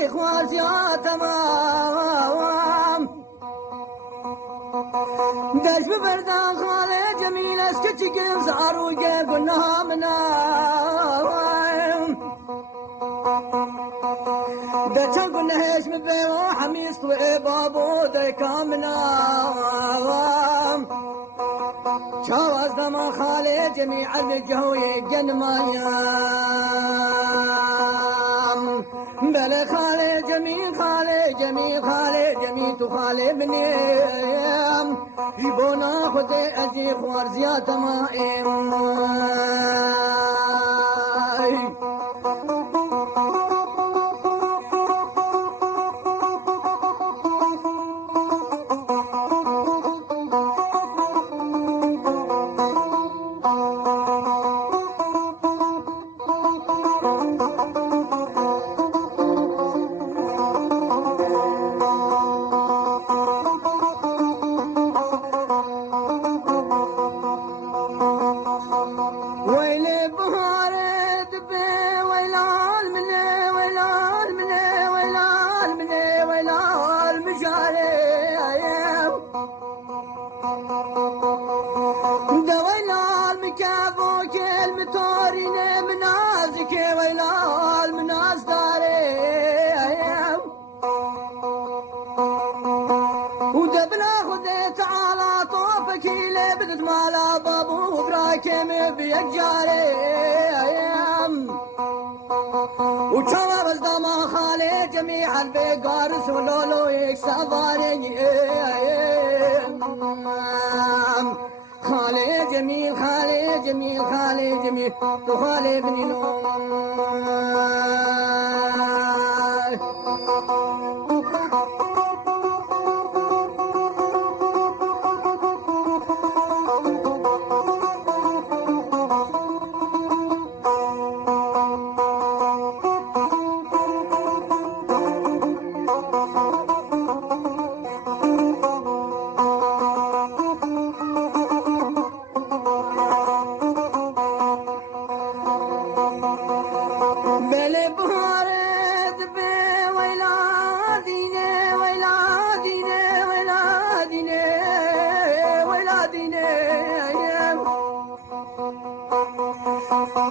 أزي خوازيات أمام دش ببردان خالي جميل اسكتش كيف زارو قلنا منام دچن قلنا هيش مبيو حميس بابو ديكا منام شاوز دما خالي جميع الجهوي جنمانيام بلا خالي جميل خالي جميل خالي جميل تو خالي بنيام يبونا خدي أجي خوار زيادة ما دوينا المكافو كلمة تورينا منازك ويلا المناز داري ودبنا خدي تعالى طوفك اللي بدت مالا بابو براكم بيجاري وتشوى بزدما خالي جميع البيقار سولولو يكسفاري خالي جميل خالي جميل خالي جميل تو خالي بني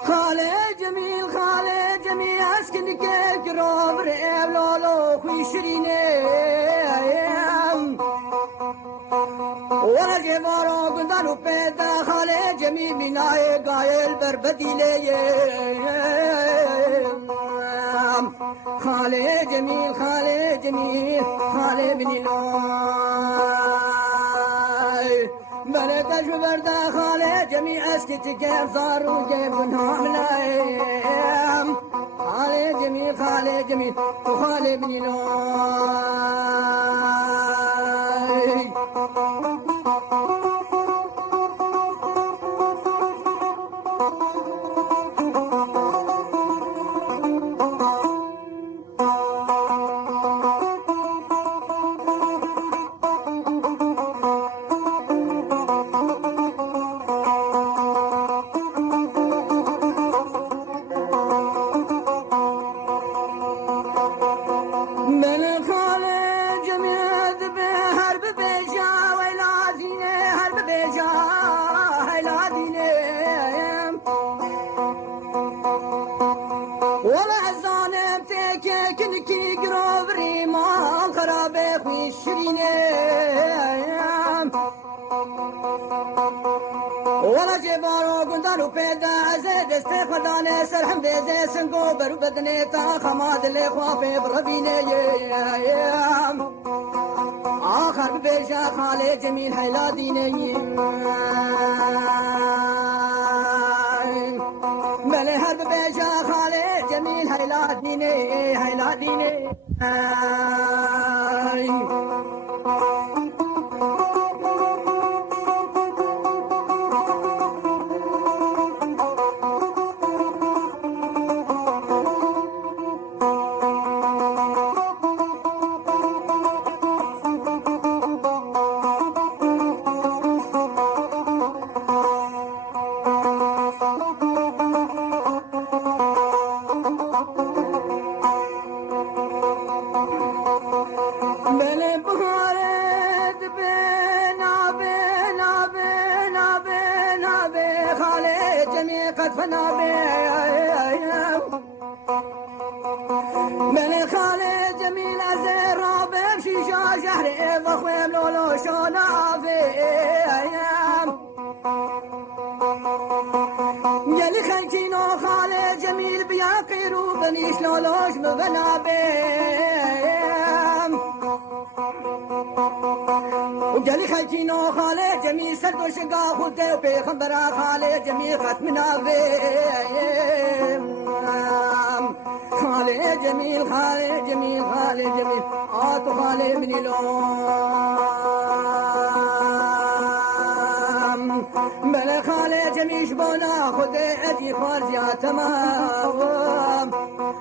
خالي جميل خالي جميل اسكنك قراب ريب لولو خوي شريني وراجي بارو قدانو بيدا خالي جميل بناي قايل بربدي لي خالي جميل خالي جميل خالي بني لوي ملك بردا خالي جميع اسكت كيف صاروا كيف انهم لايم خالي جميل خالي جميل وخالي بني لوي كنكي قراب ريمان خرابي في الشرينيم ولا جبارو قندانو بيدا زيد استيق مداني سرحم بيزي سنقو برو بدنيتا خماد اللي خوافي بربينيم آخر ببيشا خالي جميل حيلا دينيم بلي هر ببيشا خالي جميل حيلا ديني حيلا ديني شهر ضخم لولو شونا فيام يلي خلتينو خالي جميل بيا قيرو بنيش لولوش مغنى بيام وجلي خلتينو خالي جميل سردو شقا خلتي وبيخبرا خالي جميل ختمنا بيام خالي جميل خالي جميل خالي جميل آتو خالي من الأم بلا خالي جميل شبونا خدي أجي خارجي تمام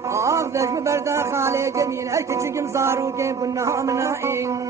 أخذش ببردا خالي جميل أشتي جم صاروا كيف كنا منائين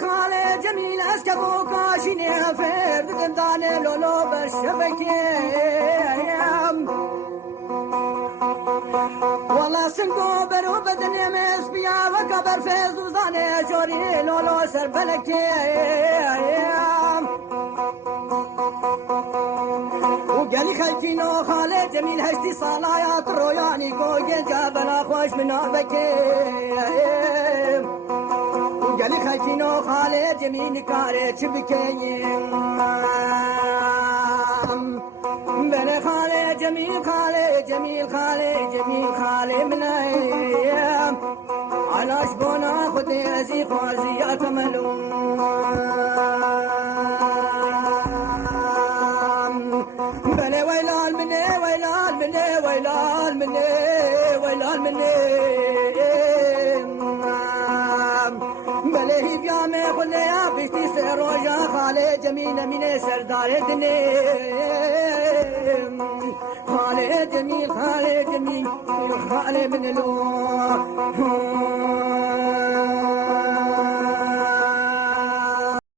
خالي جميل اسكبو كاشيني فرد قنداني لولو بالشبكة والله سنقو برو بدن يمس بيا وكبر فيز وزاني جوري لولو سربلكة وقالي خلتينو خالي جميل هشتي صلايات الروياني كوجي جابنا خوش من عبكي وقالي خلتينو خالي جميل كاري تشبكي بلا خالي جميل خالي من ايام على شبونا خدي ازي خوازيات ملوم بلا ويلال مني بلا هي بيامي خلي يا بيتي سروجا خالي جميل من سردار دني خالي جميل خالي من الو